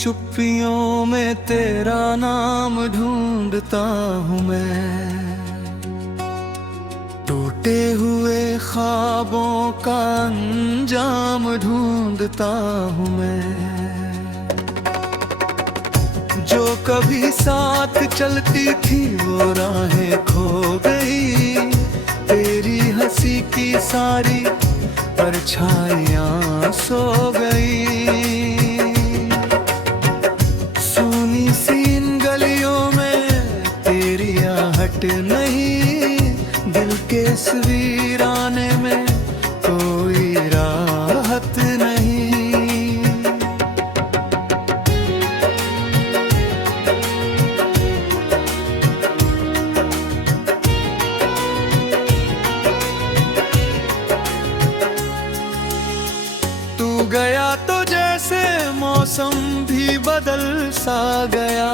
चुप्पियों में तेरा नाम ढूंढता हूँ मैं, टूटे हुए ख्वाबों का अंजाम ढूंढता हूँ मैं। जो कभी साथ चलती थी वो राहें खो गई, तेरी हंसी की सारी परछाइयां सो गई। सुनी सी इन गलियों में तेरी आहट नहीं, दिल के इस वीराने में कोई राहत नहीं। तू गया तो जैसे मौसम भी बदल सा गया,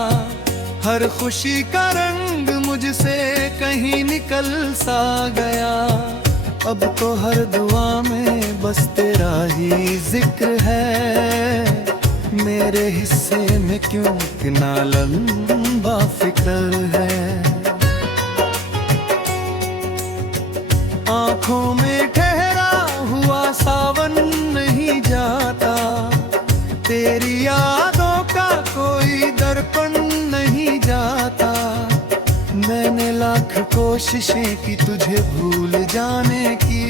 हर खुशी का रंग मुझसे कहीं निकल सा गया। अब तो हर दुआ में बस तेरा ही जिक्र है, मेरे हिस्से में क्यों इतना लंबा फिक्र है। आंखों में ठहरा हुआ सावन नहीं जाता, तेरी यादों का कोई दर्पण नहीं जाता। मैंने लाख कोशिशें की तुझे भूल जाने की,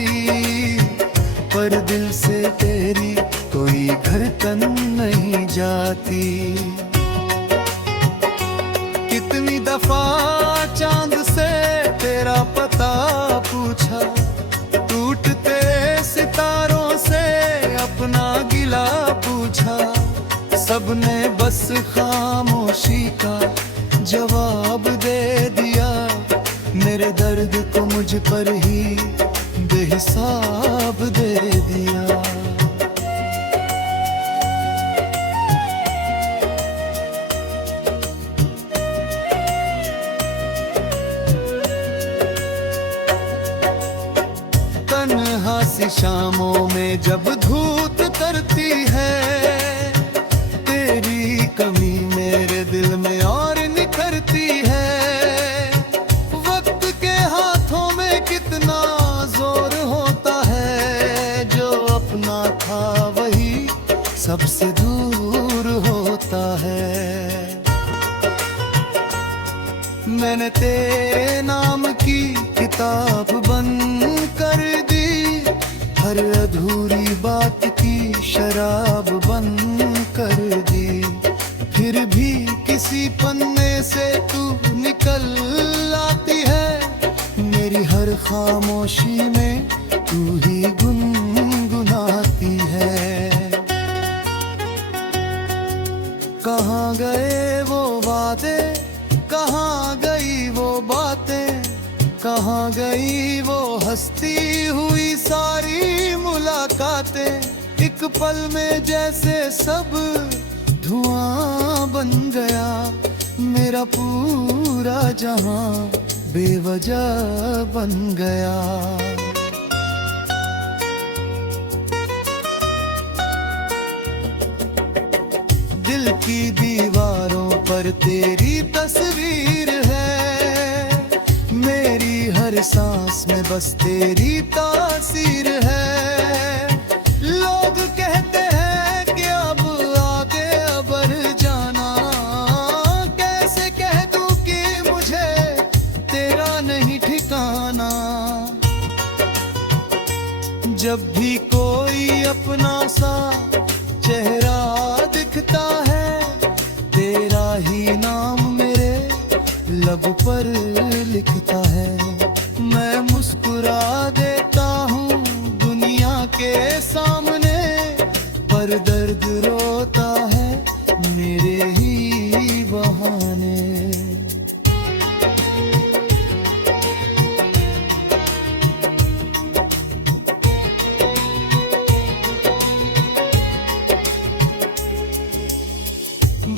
पर दिल से तेरी कोई धड़कन नहीं जाती। कितनी दफा चांद से तेरा पता पूछा, टूटते सितारों से अपना गिला पूछा, सबने बस खामोशी का जवाब दे दिया। मेरे दर्द को मुझ पर ही बेहिसाब दे दिया। तन्हा सी शामों में जब धूप करती है, तेरी कमी मेरे दिल में और निखरती है। वक्त के हाथों में कितना जोर होता है, जो अपना था वही सबसे दूर होता है। मैंने तेरे नाम की किताब बंद कर दी, हर अधूरी बात की शराब बंद कर दी। फिर भी किसी पन्ने से तू निकल आती है, मेरी हर खामोशी में तू ही गुनगुनाती है। कहाँ गए वो वादे, कहाँ गई वो बातें, कहाँ गई वो हंसती हुई सारी मुलाकातें। एक पल में जैसे सब धुआं बन गया, मेरा पूरा जहां बेवजह बन गया। दिल की दीवारों पर तेरी तस्वीर है, मेरी हर सांस में बस तेरी तासीर है। लोग कहते हैं कि अब आगे बढ़ जाना, कैसे कह दूं कि मुझे तेरा नहीं ठिकाना। जब भी कोई अपना सा चेहरा दिखता है, तेरा ही नाम मेरे लब पर लिखता है। मैं मुस्कुरा देता हूँ दुनिया के सामने, पर दर्द रोता है मेरे ही बहाने।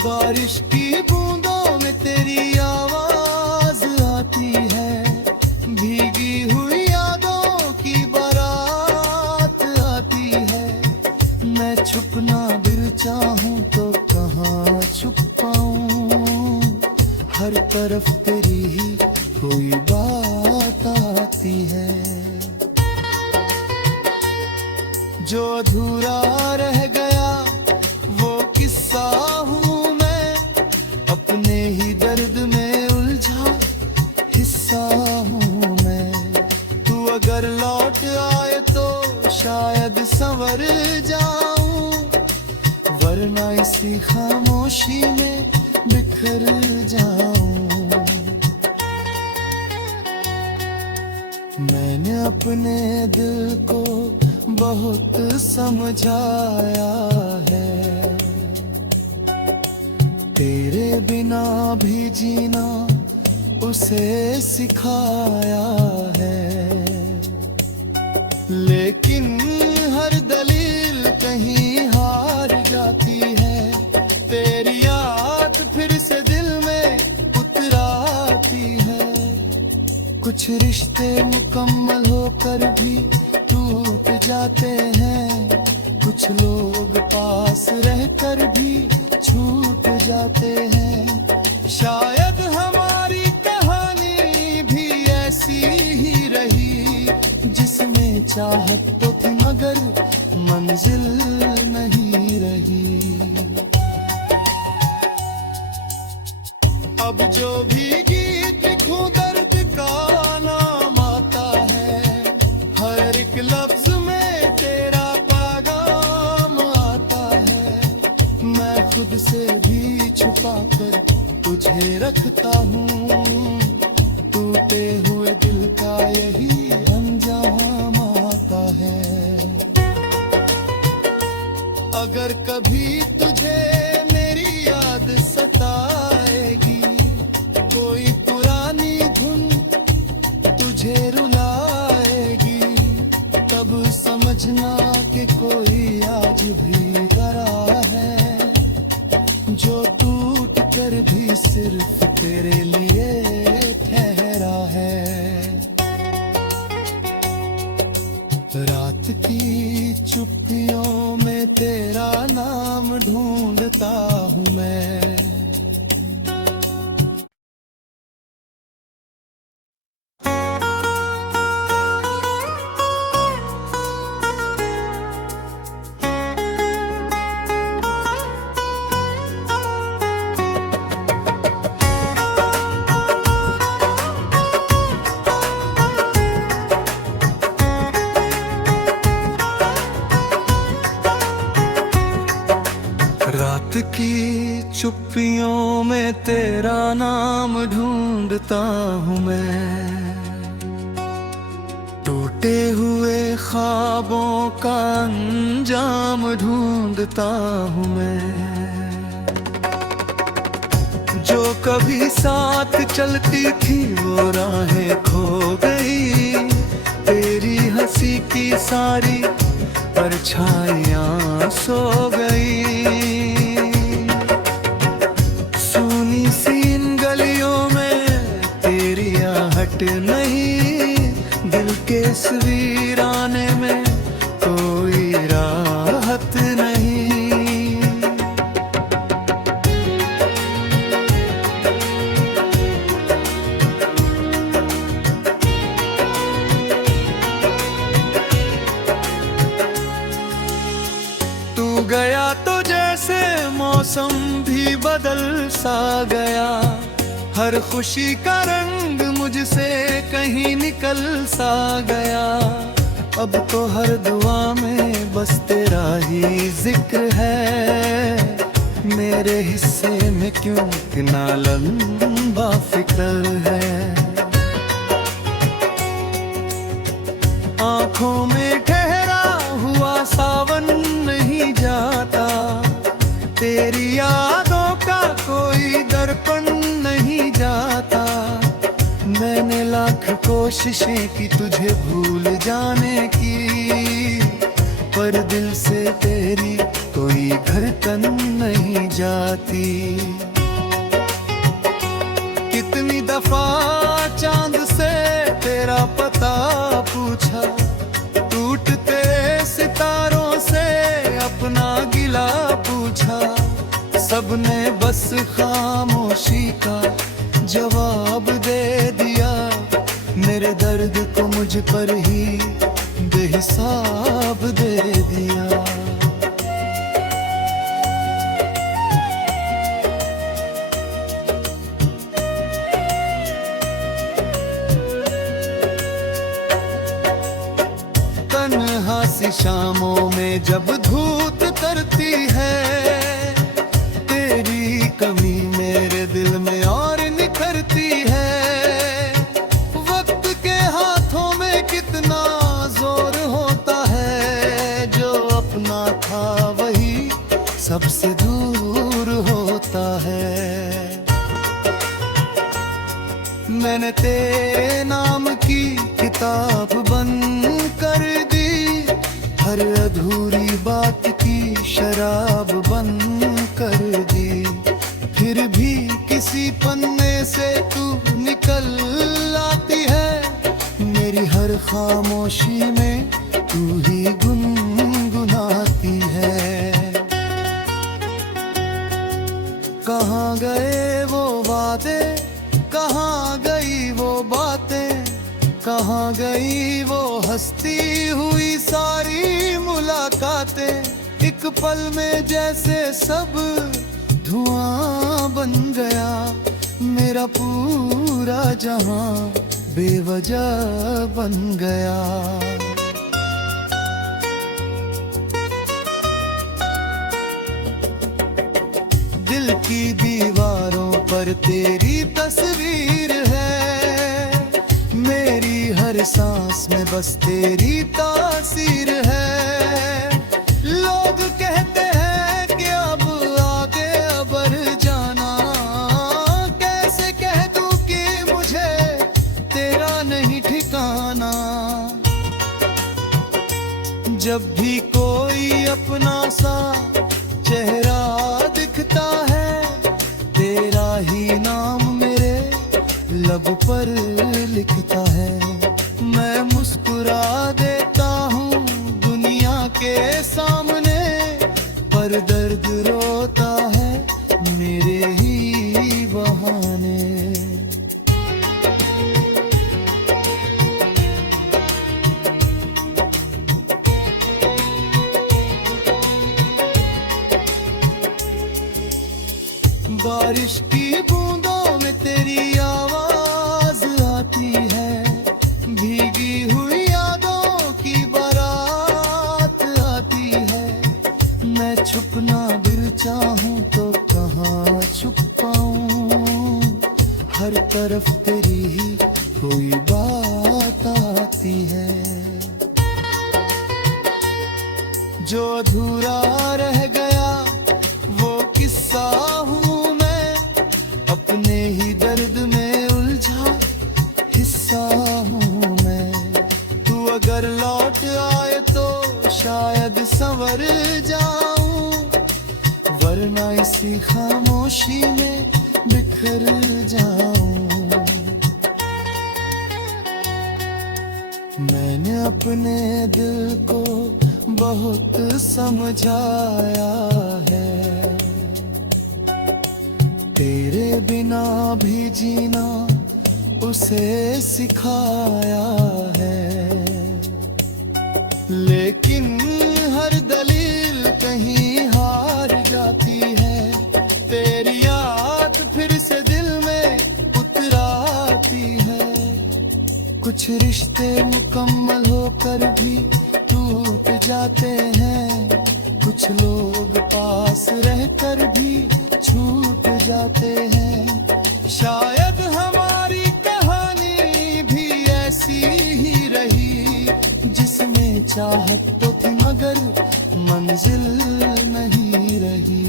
बारिश की बूंदों में तेरी आवाज आती है, भीगी हुई यादों की बारात आती है। मैं छुपना भी चाहूं तो कहाँ तरफ तेरी ही कोई बात आती है। जो अधूरा रह गया वो किस्सा हूँ मैं, अपने ही दर्द में उलझा हिस्सा हूँ मैं। तू अगर लौट आए तो शायद संवर जाऊं, वरना इसी खामोशी में बिखर जाऊं। मैंने अपने दिल को बहुत समझाया है, तेरे बिना भी जीना उसे सिखाया है। लेकिन हर दलील कहीं हार जाती है, तेरी याद फिर से दिल में उतराती है। कुछ रिश्ते मुकम्मल होकर भी टूट जाते हैं, कुछ लोग पास रहकर भी छूट जाते हैं। शायद हमारी कहानी भी ऐसी ही रही, जिसमें चाहत तो थी मगर मंजिल नहीं रही। अब जो भी गीत लिखूं दर्द का नाम आता है, हर एक लफ्ज में तेरा पैगाम आता है। मैं खुद से भी छुपा कर तुझे रखता हूँ, टूटे हुए दिल का यही अंजाम आता है। अगर कभी तुझे मेरी याद सताएगी, कोई पुरानी धुन तुझे रुलाएगी, तब समझना कि कोई आज भी डरा है, जो टूट कर भी सिर्फ तेरे लिए ठहरा है। रात की चुप्पियों में तेरा नाम ढूंढता हूँ मैं। रात की चुप्पियों में तेरा नाम ढूंढता हूँ मैं, टूटे हुए ख्वाबों का अंजाम ढूंढता हूँ मैं। जो कभी साथ चलती थी वो राहें खो गई, तेरी हंसी की सारी परछाइयां सो गई। सुनी सी इन गलियों में तेरी आहट नहीं, दिल के वीराने में कोई राहत नहीं। गया तो जैसे मौसम भी बदल सा गया, हर खुशी का रंग मुझसे कहीं निकल सा गया। अब तो हर दुआ में बस तेरा ही जिक्र है, मेरे हिस्से में क्यों इतना लंबा फिक्र है। आँखों में ठहरा हुआ सावन नहीं जाता, तेरी यादों का कोई दर्पण नहीं जाता। मैंने लाख कोशिशें की तुझे भूल जाने की, पर दिल से तेरी कोई धड़कन नहीं जाती। कितनी दफा चांद से तेरा पता पूछा, टूटते सितारों से अपना गिला पूछा, सबने बस खामोशी का जवाब पर ही बेहिसाब दे दिया। तन्हा सी शामों में जब धूप करती है, तेरी कमी मेरे दिल में और निखरती है। वक्त के हाथों में कितना जोर होता है, जो अपना था वही सबसे दूर होता है। मैंने तेरे नाम की किताब बंद कर दी, हर अधूरी बात की शराब बंद कर दी। फिर भी किसी पन्ने से तू निकल आती है, मेरी हर खामोशी में तू ही गुनगुनाती है। कहाँ गए वो वादे, कहाँ गई वो बातें, कहाँ गई वो हंसती हुई सारी मुलाकातें। एक पल में जैसे सब धुआं बन गया, मेरा पूरा जहां बेवजह बन गया। दिल की दीवारों पर तेरी तस्वीर है, मेरी हर सांस में बस तेरी तासीर है। लोग कहते हैं कि अब आगे बढ़ जाना, कैसे कह दूं कि मुझे तेरा नहीं ठिकाना। जब भी कोई अपना सा चेहरा दिखता है, तेरा ही नाम मेरे लब पर लिखता है। मैं मुस्कुरा देता हूँ दुनिया के सामने, पर दर्द रोता है मेरे ही बहाने। बारिश की बूंदों में तेरी आवाज आती है, भीगी हुई यादों की बारात आती है। मैं छुपना दिल चाहूं तो कहाँ छुप पाऊं, हर तरफ तेरी ही कोई बात आती है। जो अधूरा रह गया वो किस्सा हूँ मैं, अपने ही दर्द में उलझा हिस्सा हूँ मैं। तू अगर लौट आए तो शायद संवर जाऊं, वरना इसी खामोशी में बिखर जाऊं। मैंने अपने दिल को बहुत समझाया है, तेरे बिना भी जीना उसे सिखाया है। लेकिन हर दलील कहीं हार जाती है, तेरी याद फिर से दिल में उतराती है। कुछ रिश्ते मुकम्मल होकर भी टूट जाते हैं, कुछ लोग पास रहकर भी छूट जाते हैं। शायद हमारी कहानी भी ऐसी ही रही, जिसमें चाहत तो थी मगर मंजिल नहीं रही।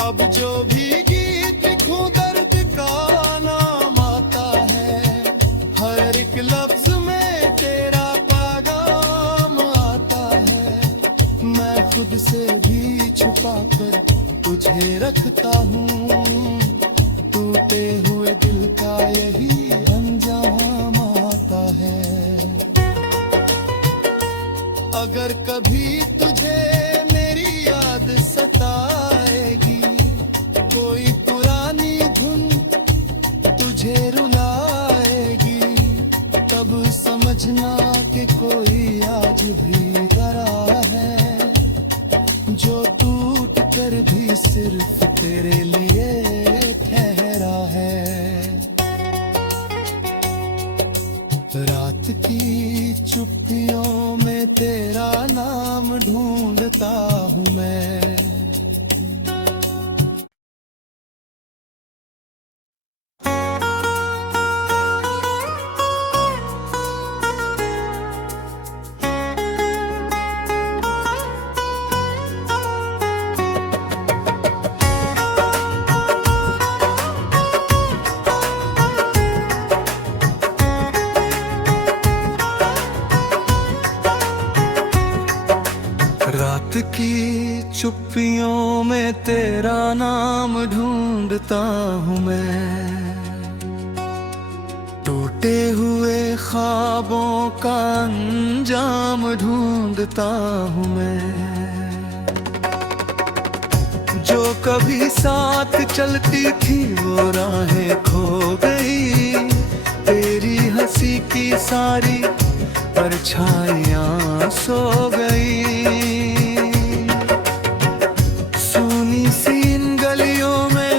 अब जो भी गीत लिखूं दर्द का नाम आता है, हर एक लफ्ज में तेरा पैगाम आता है। मैं खुद से भी छुपा कर तुझे रखता हूँ, टूटे हुए दिल का यही अंजाम आता है। अगर कभी तुझे मेरी याद सताएगी, कोई पुरानी धुन तुझे रुला अब समझना कि कोई आज भी डरा है, जो टूट कर भी सिर्फ तेरे लिए ठहरा है। रात की चुप्पियों में तेरा नाम ढूंढता हूँ मैं। रात की चुप्पियों में तेरा नाम ढूंढता हूँ मैं। टूटे हुए ख्वाबों का अंजाम ढूंढता हूँ मैं। जो कभी साथ चलती थी वो राहें खो गई, तेरी हंसी की सारी परछाइयां सो गई। सुनी सी इन गलियों में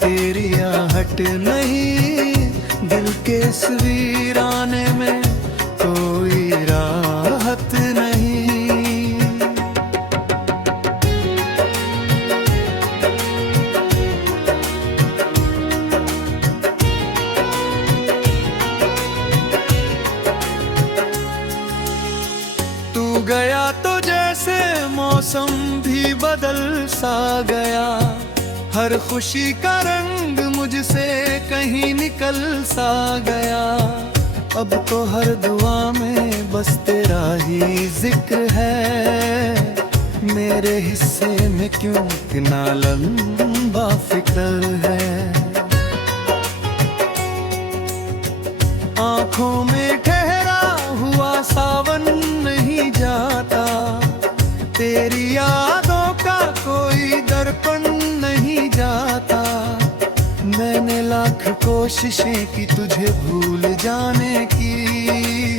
तेरी आहट नहीं, दिल के इस वीराने में कोई राहत नहीं। गया तो जैसे मौसम भी बदल सा गया, हर खुशी का रंग मुझसे कहीं निकल सा गया। अब तो हर दुआ में बस तेरा ही जिक्र है, मेरे हिस्से में क्यों इतना लंबा फिक्र है। आंखों में ठहरा हुआ सावन नहीं जाता, तेरी यादों का कोई दर्पण नहीं जाता। मैंने लाख कोशिशें की तुझे भूल जाने की,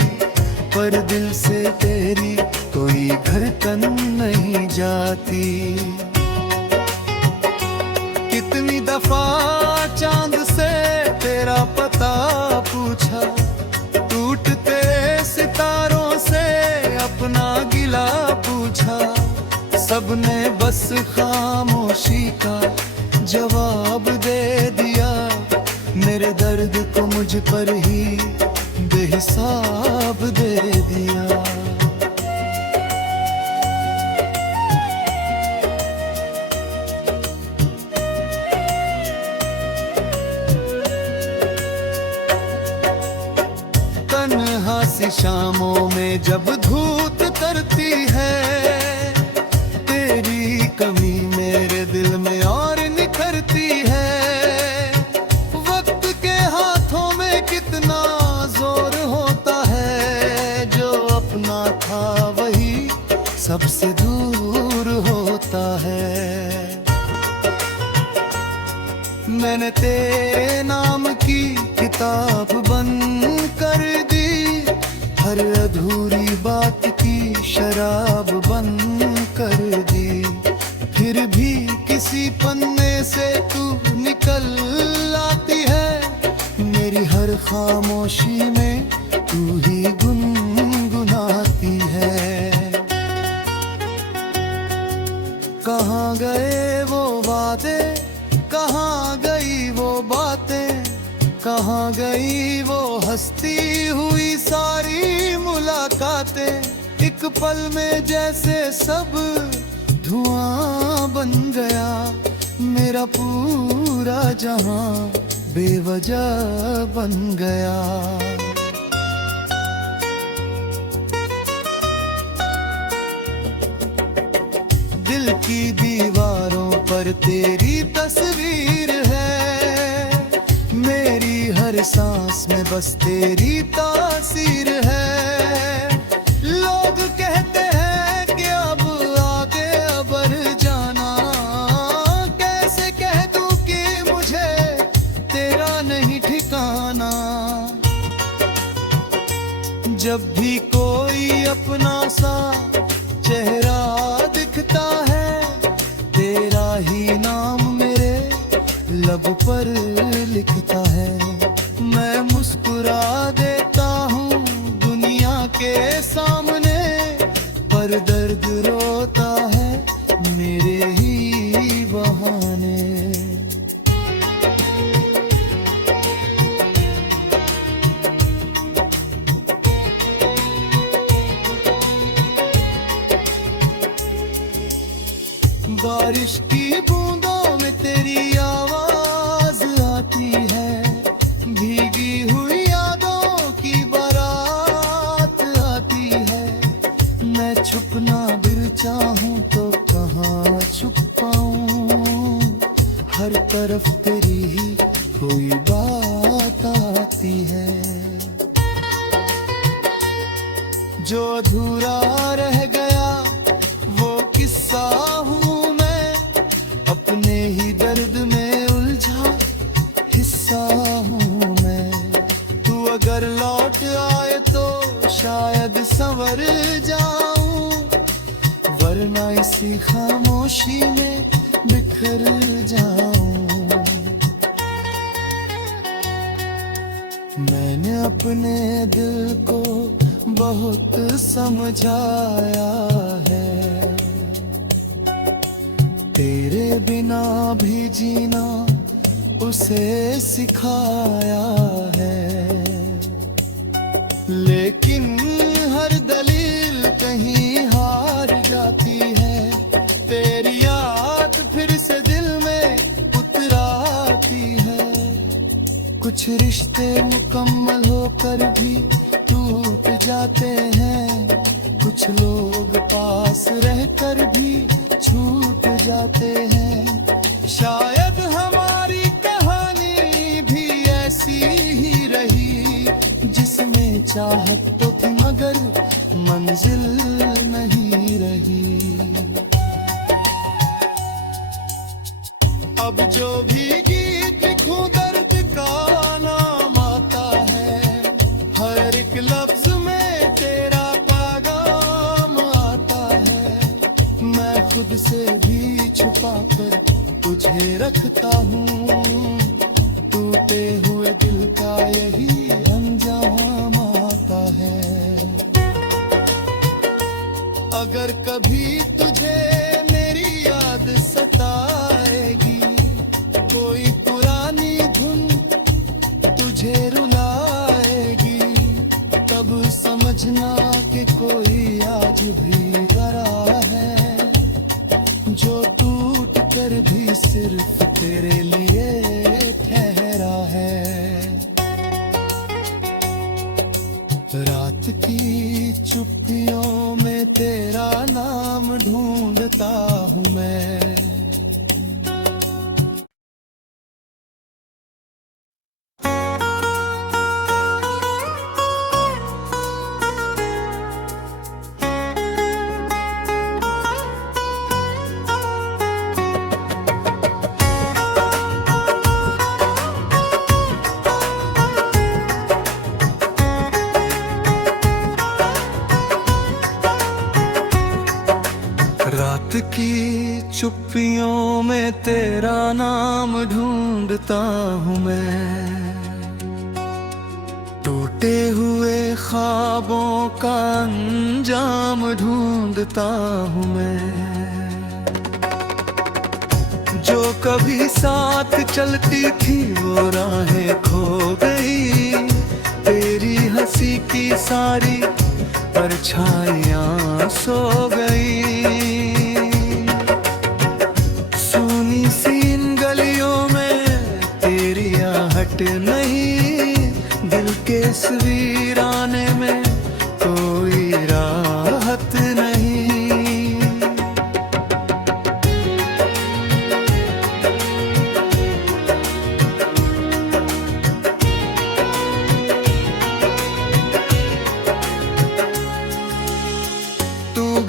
पर दिल से तेरी कोई धड़कन नहीं जाती। कितनी दफा चांद से तेरा पता पूछा, टूटते सितारों से अपना गिला पूछा, सबने बस खामोशी का जवाब दे दिया। मेरे दर्द को मुझ पर ही बेहिसाब दे दिया। तन्हा सी शामों में जब धूप करती है, तेरी कमी मेरे दिल में और निखरती है। वक्त के हाथों में कितना जोर होता है, जो अपना था वही सबसे दूर होता है। मैंने तेरे नाम की किताब बंद कर दी, हर अधूरी बात की शराब बंद कर दी। फिर भी किसी पन्ने से तू निकल आती है, मेरी हर खामोशी में तू ही गुनगुनाती है। कहाँ गए वो वादे, कहाँ गई वो बातें, कहाँ गई वो हंसती हुई सारी मुलाकातें। एक पल में जैसे सब धुआं बन गया, मेरा पूरा जहां बेवजह बन गया। दिल की दीवारों पर तेरी तस्वीर है, मेरी हर सांस में बस तेरी तासीर है। लोग कहते हैं कि अब आगे बढ़ जाना, कैसे कह दूं कि मुझे तेरा नहीं ठिकाना। जब भी कोई अपना सा चेहरा दिखता है, तेरा ही नाम मेरे लब पर लिखता है। मैं मुस्कुरा देता हूँ दुनिया के सामने, पर दर्द रोता है मेरे ही बहाने। बारिश की बूंदों में तेरी आवाज आती है, भीगी हुई यादों की बारात आती है। मैं छुपना भी चाहूं तो कहाँ छुप पाऊं, हर तरफ तेरी ही कोई बात आती है। जो अधूरा रह गया वो किस्सा हूँ मैं, अपने ही दर्द में उलझा हिस्सा हूँ मैं। तू अगर लौट आए तो शायद संवर जाऊं, वरना इसी खामोशी में बिखर जाऊं। मैंने अपने दिल को बहुत समझाया है, तेरे बिना भी जीना उसे सिखाया है। लेकिन हर दलील कहीं हार जाती है, तेरी याद फिर से दिल में उतराती है। कुछ रिश्ते मुकम्मल होकर भी टूट जाते हैं, कुछ लोग पास रहकर भी छूट जाते हैं। शायद हमारी कहानी भी ऐसी ही रही, जिसमें चाहत तो थी मगर मंजिल नहीं रही। अब जो भी गीत लिखूं दर्द का नाम आता है, हर एक लफ्ज में तेरा पैगाम आता है। मैं खुद से भी छुपा कर तुझे रखता हूँ, टूटे हुए दिल का यही अंजाम आता है। अगर कभी तुझे मेरी याद सताएगी, कोई पुरानी धुन तुझे रुलाएगी, तब समझना कि कोई आज भी डरा है, जो टूट कर भी सिर्फ तेरे लिए ठहरा है। रात की चुप्पियों में तेरा नाम ढूंढता हूँ मैं। रात की चुप्पियों में तेरा नाम ढूंढता हूँ मैं, टूटे हुए ख्वाबों का अंजाम ढूंढता हूँ मैं। जो कभी साथ चलती थी वो राहें खो गई, तेरी हंसी की सारी परछाइयाँ सो गई। सुनी सी इन गलियों में तेरी आहट नहीं, दिल के इस वीराने में कोई राहत नहीं।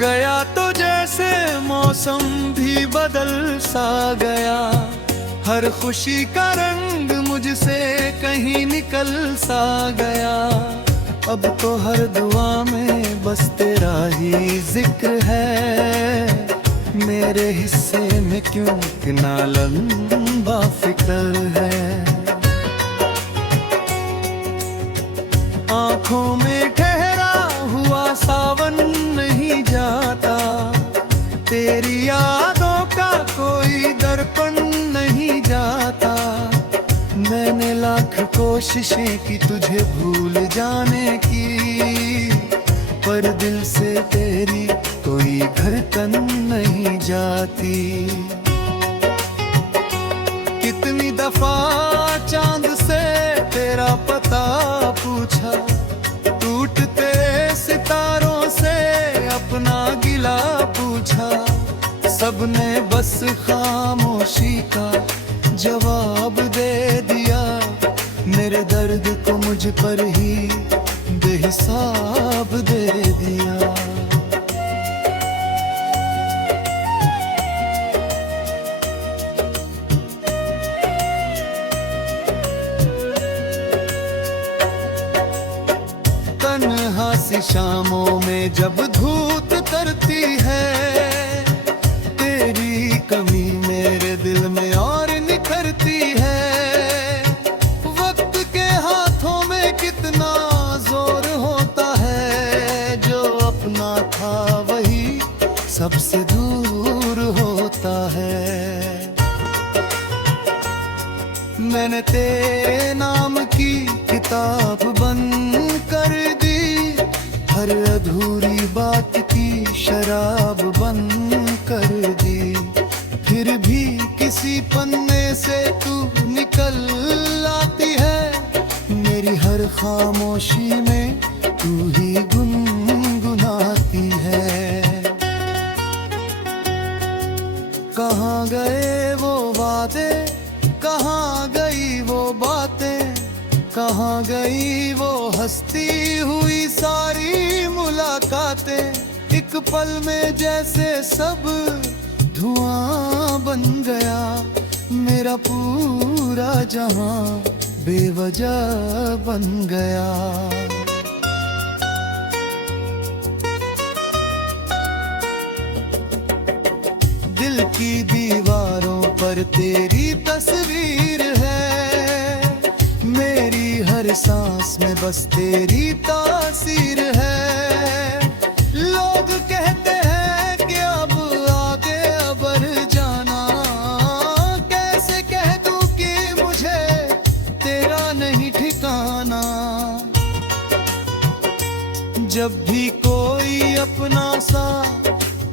गया तो जैसे मौसम भी बदल सा गया, हर खुशी का रंग मुझसे कहीं निकल सा गया। अब तो हर दुआ में बस तेरा ही जिक्र है। मेरे हिस्से में क्यों इतना लंबा फिक्र है। आंखों में ठहरा हुआ सावन नहीं जाता, तेरी यादों का कोई दर्पण नहीं जाता। मैंने लाख कोशिशें की तुझे भूल जाने की, पर दिल से तेरी कोई धड़कन नहीं जाती। कितनी दफा चांद से तेरा पता पूछा, टूटते सितारों से अपना गिला पूछा। सबने बस खामोशी का जवाब दे दिया। मेरे दर्द को मुझ पर ही बेहिसाब दे दिया। तन्हा सी शामों में जब धूप करती है, तेरी कमी मेरे दिल में और निखरती है। वक्त के हाथों में कितना जोर होता है, जो अपना था वही सबसे दूर होता है। मैंने तेरे नाम की किताब बंद कर दी, हर अधूरी बात की शराब बंद कर दी। फिर भी किसी पन्ने से तू निकल आती है, मेरी हर खामोशी में तू ही गुनगुनाती है। कहाँ गए वो वादे, कहाँ गई वो बातें, कहाँ गई वो हंसती हुई सारी मुलाकातें। एक पल में जैसे सब धुआं बन गया, मेरा पूरा जहां बेवजह बन गया। दिल की दीवारों पर तेरी तस्वीर है, मेरी हर सांस में बस तेरी तासीर है। लोग कहते हैं कि अब आगे बढ़ जाना, कैसे कह दूं कि मुझे तेरा नहीं ठिकाना। जब भी कोई अपना सा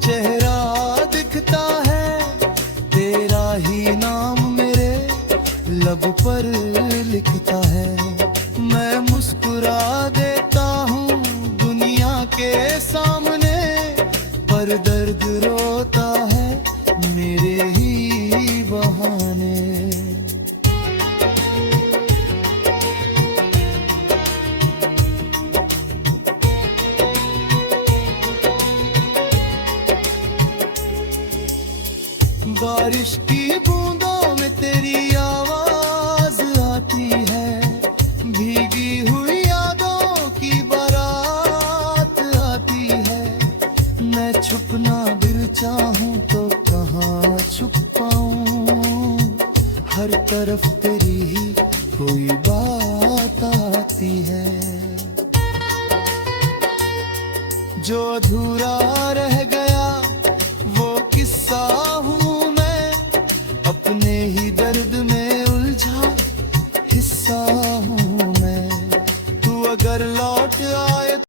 चेहरा दिखता है, तेरा ही नाम मेरे लब पर लिखता है। मैं मुस्कुरा देता हूँ दुनिया के सामने, पर दर्द रोता है मेरे ही बहाने। बारिश की बूंदों में तेरी आवाज आती है, भीगी हुई यादों की बारात आती है। मैं छुपना दिल चाहूं तो कहाँ छुप पाऊं, हर तरफ तेरी ही कोई बात आती है। जो अधूरा रह